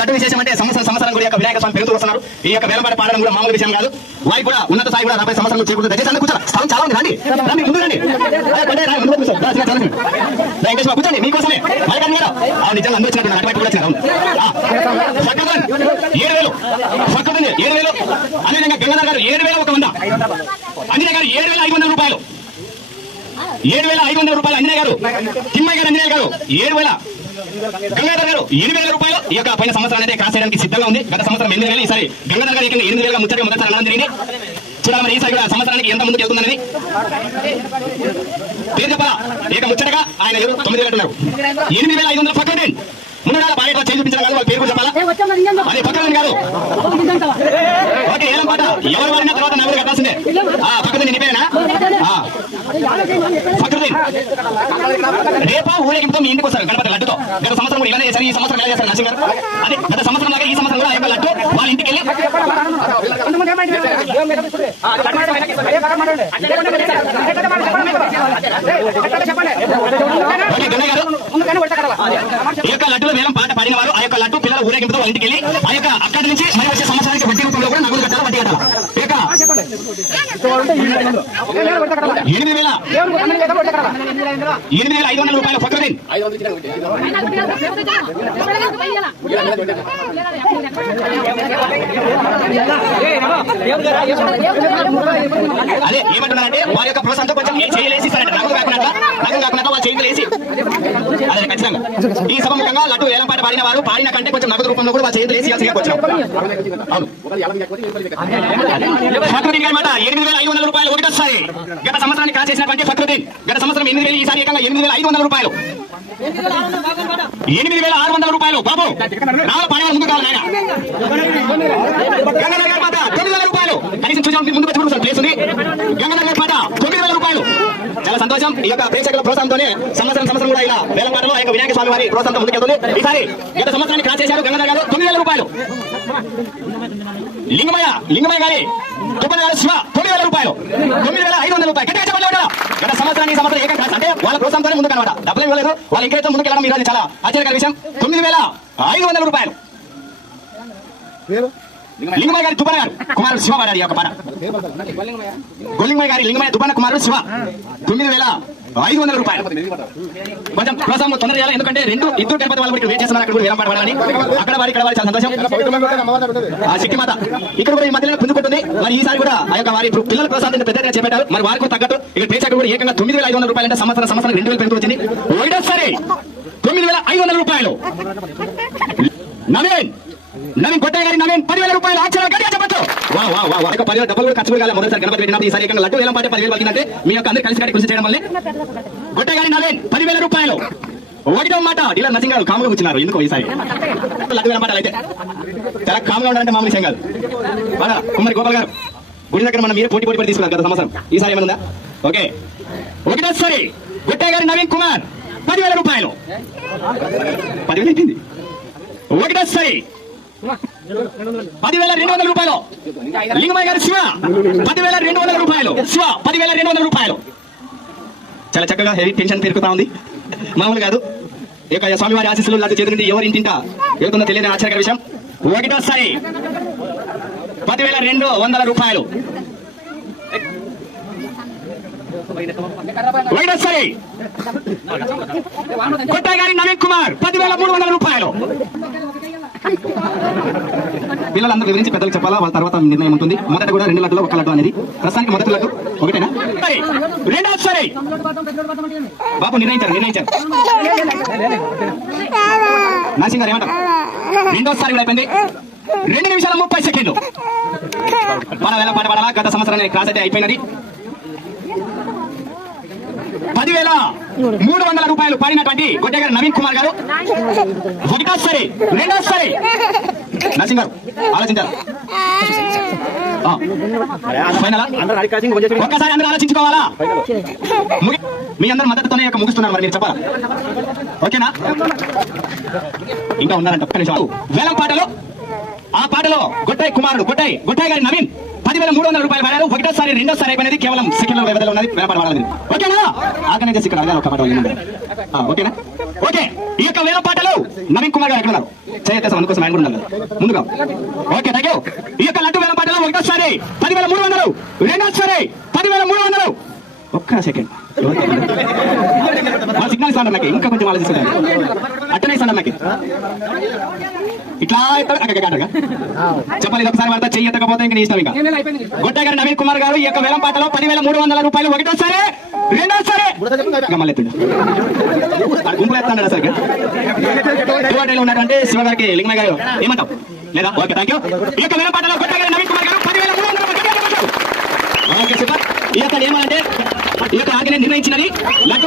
లడ్డు విశేషం అంటే సంవత్సరం కూడా వినాయక స్వామి పెరుగుతూ వస్తున్నారు. ఈ యొక్క వేలంపాట పాడడం కూడా మామూలు విషయం కాదు. వారికి కూడా ఉన్నత స్థాయి కూడా 40 సంవత్సరాలు చేకూరుతుంది. దయచేసి కూర్చోండి, స్థలం చాలా ఉంది. రండి ముందు రండి, కూర్చోండి, మీకోసమే నిజంగా అందరూ వచ్చినట్టు అటువంటి కూడా వచ్చారు. 7,000 అదేవిధంగా గంగాధర్ గారు 7,100, అంజనేయ గారు 7,500 రూపాయలు, 7,500 రూపాయలు అంజనేయ గారు, తిమ్మయ్య గారు అంజనేయ గారు 7,000, గంగాధర్ గారు 8,000 రూపాయలు. ఈ యొక్క పైన సంవత్సరం అనేది క్రాస్ చేయడానికి సిద్ధంగా ఉంది. గత సంవత్సరం 8,000, ఈసారి గంగాధర్ గారు 8,000 ముచ్చటగా మొదటిసారి అనడం జరిగింది. చూడాలి మరి ఈసారి కూడా సంవత్సరానికి ఎంత ముందుకు వెళ్తుందనేది. పేరు చెప్పాలా, ఏక ముచ్చటగా ఆయన 9,000 అంటున్నారు. 8,500 ఫక్రుద్దీన్ ముందుగా బాగా చేసి చూపించారు కాదు, వాళ్ళ పేరు కూడా చెప్పాలా. అదే ఫక్రుద్దీన్ గారు. ఓకే, ఏం పాట ఎవరు వాడిన తర్వాత నలుగురు కట్టాల్సిందే. ఫక్రుద్దీన్ నీ పేరేనా? ఫక్రుద్దీన్ రేపు ఊరేగింపుతో మీ ఇంటికి వస్తారు గణపతి లడ్డుతో. గత సంవత్సరం కూడా ఇలానే చేశారు, ఈ సంవత్సరం ఎలా చేశారు నరసింహ గారు? అదే గత సంవత్సరం లాగా ఈ సంవత్సరం కూడా ఆ యొక్క లడ్డు వాళ్ళ ఇంటికి వెళ్ళి ఈ యొక్క లడ్డులో వేలం పాట పాడిన వారు ఆ యొక్క లడ్డు పిల్లల ఊరేగింపుతో వాళ్ళ ఇంటికి వెళ్ళి ఆ యొక్క అక్కడి నుంచి మరి వచ్చే సంవత్సరానికి వడ్డీ రూపంలో కూడా నగదు కట్టాలి, వడ్డీ కట్టాలి. 8,500 రూపాయలు ఫక్రుద్దీన్. అదే ఏమంటున్నారంటే వారి యొక్క ప్రోత్సాహంతో కొంచెం చేయలేసి ఇస్తారంటే నగదు కాకుండా వాళ్ళు చేయలేసి. అదే ఖచ్చితంగా ఈ సభముఖంగా లడ్డు వేలం పాట పాడిన వారు పాడిన కంటే కొంచెం నగదు రూపంలో కూడా వాళ్ళు చేయలేసి వచ్చిన ఫక్రుద్దీన్ గారి మాట 8,500 రూపాయలు ఒకటి వస్తాయి. గత సంవత్సరానికి క్రాస్ చేసినటువంటి ఫక్రుద్దీన్ గత సంవత్సరం 8,000, ఈసారి ఏకంగా 8,500 రూపాయలు, 8,600 రూపాయలు. బాబు నాలుగు పాడేవాళ్ళు ముందు కావాలి. గంగాధర్ గారి మాట 9,000 రూపాయలు. కనీసం చూసాం ముందు పెట్టుకుంటాం ప్లేస్ ఉంది. గంగాధర్ గారి మాట 9,000 రూపాయలు. చాలా సంతోషం. ఈ యొక్క ప్రేక్షకుల ప్రోత్సాహంతోనే సంవత్సరం కూడా ఇలా వేలంపాటలో ఆ యొక్క వినాయక స్వామి వారి ప్రోత్సాహంతో ముందుకెళ్తుంది. ఈసారి గత సంవత్సరాన్ని క్రాస్ చేశారు గంగాధర్ గారు 9,000 రూపాయలు. లింగమయ్య గారి తుప్పల గారు శివ 9,000 రూపాయలు, 9,500 రూపాయలు. గత సంవత్సరాన్ని ఏక క్రాస్ అంటే వాళ్ళ ప్రోత్సాహంతోనే ముందుకు అనమాట. డబ్బులు ఇవ్వలేదు, వాళ్ళు ఇంకైతే ముందుకు వెళ్ళడం ఈరోజు చాలా ఆశ్చర్యకర విషయం. 9,500 రూపాయలు. లింగమయ్య గారి తుప్పల గారు కుమారుడు శివ వాడారు ఈ యొక్క పాట. గొల్లింగమయ్య గారి లింగమయ్య తుప్పన కుమారుడు శివ 9,500 రూపాయలు. కొంచెం ప్రోత్సాహం తొందర చేయాలి, ఎందుకంటే ఇద్దరు తిరుపతి వాళ్ళు వెయిట్ చేస్తున్నారు. అక్కడ కూడా వేలం పాట పాడాలని అక్కడ వారి ఇక్కడ వారి చాలా సంతోషం. ఆ శక్తి మాత ఇక్కడ కూడా ఈ మధ్యలో పుంజుకుంటుంది. మరి ఈసారి కూడా ఆ యొక్క వారి పిల్లల ప్రోత్సాహం పెద్దగా చేపట్టారు. మరి వారికి తగ్గట్టు ఇక్కడ ప్రేక్షకులు కూడా ఏకంగా 9,500 రూపాయలు అంటే సంవత్సరం 2,000 పెరుగుతూ వచ్చింది. ఒకటోసారి 9,500 రూపాయలు. నవీన్ కొట్టయ్య గారి 10,000 రూపాయలు. ఆశ్చర్యం గట్టిగా చెప్పచ్చు. 10,000 డబ్బులు కూడా ఖర్చు కావాలి. మొదటిసారి గణపతి పెట్టినప్పుడు ఈసారి లడ్డు వేలం పాటే 10,000 పలికిందంటే మీ యొక్క అందరూ కలిసి కృషి చేయడం వల్ల కొట్టయ్య గారి 10,000 రూపాయలు. ఒకటో మాట ఇలా నరసింహ గారు కాముగా కూర్చున్నారు. ఎందుకో ఈసారి లడ్డు వేలం పాటలు అయితే చాలా కాముగా ఉండాలంటే మామూలు విషయం కాదు. కుమారి గోపాల్ గారు గుడి దగ్గర మనం మీరు పోటీ తీసుకున్నారు గత సంవత్సరం. ఈసారి ఏమన్నా ఓకే. ఒకటోసారి కొట్టయ్య గారి నవీన్ కుమార్ 10,000 రూపాయలు. 10,000 అయిపోయింది. ఒకటోసారి 10,200 రూపాయలు. లింగమయ్య గారు శివ 10,200 రూపాయలు. శివ 10,200 రూపాయలు. చాలా చక్కగా హెవీ టెన్షన్ పెరుగుతా ఉంది, మామూలు కాదు. ఈ యొక్క స్వామివారి ఆశీస్సులు లడ్డు చేతి నుండి ఎవరి ఇంటింట వెళ్తుందో తెలియని ఆశ్చర్యకర విషయం. ఒకటోసారి 10,200 రూపాయలు. ఒకటోసారి కొట్టయ్య గారి నవీన్ కుమార్ 10,300 రూపాయలు. పిల్లలందరూ వివరించి పెద్దలకు చెప్పాలా, వాళ్ళ తర్వాత నిర్ణయం ఉంటుంది. మొదట కూడా 2 లడ్డులో 1 లడ్డు అనేది. ప్రస్తుతానికి మొదటి లడ్డు ఒకటేనా? రెండోసారి బాబు నిర్ణయించారు నరసింహ గారు ఏమంటారు? రెండోసారి కూడా అయిపోయింది. 2 నిమిషాల 30 సెకండ్లు. మన వేళ పాట పాడాలా. గత సంవత్సరానికి క్రాస్ అయితే అయిపోయినది. 10,300 రూపాయలు పాడినటువంటి కొట్టయ్య గారు నవీన్ కుమార్ గారు. ఒకటోసారి రెండోసారి నరసింహ గారు ఆలోచించారు. ఒక్కసారి అందరూ ఆలోచించుకోవాలా. మీ అందరూ మద్దతుతోనే ముగిస్తున్నారు. మరి మీరు చెప్పాలా? ఓకేనా? ఇంకా ఉన్నారంట. వేలం పాటలో ఆ పాటలో కొట్టయ్య గారి నవీన్ 10,300 రూపాయలు పడారు. ఒకటోసారి రెండోసారి అయిపోయినది. కేవలం సెకండ్ల వ్యవధిలో ఉన్నది. వ్యాపారం ఓకేనా? ఆర్గనైజర్స్ ఇక్కడ అడగాలి ఒక మాట. ఓకేనా? ఓకే. ఈ యొక్క వేల పాటలు నవీన్ కుమార్ గారు ఎక్కడ ఉన్నారు? చేయొచ్చు అందుకోసం ఆయన కూడా ఉన్నారు ముందుగా. Okay, thank you. ఈ యొక్క లడ్డు వేల పాటలు ఒకటోసారి 10,300, రెండోసారి 10,300. ఒక్క సెకండ్ సిగ్నల్ ఇస్తాను నాకు. ఇంకా కొంచెం ఆలోచిస్తాను. అట్టనే ఇస్తాను నాకు. ఇట్లా చెప్పాలి. ఒకసారి వార్త చెయ్యకపోతే ఇంకా నీ ఇష్టం. ఇంకా గొట్టయ్య గారు నవీన్ కుమార్ గారు ఈ యొక్క వేలం పాటలో 10,300 రూపాయలు ఒకటోసారి రెండోసారి మళ్ళీ గుంపులు ఎత్తాడు సార్. ఉన్నటువంటి శివ గారికి లింగమయ్య గారు ఏమంటావు లేదా? Okay, thank you. ఈ యొక్క వేలం పాటలో గొట్టయ్య గారు నవీన్ కుమార్ గారు 10,300. Okay, super. ఈ యొక్క ఏమంటే ఈ యొక్క ఆర్గనైజ్ నిర్ణయించినది లడ్డు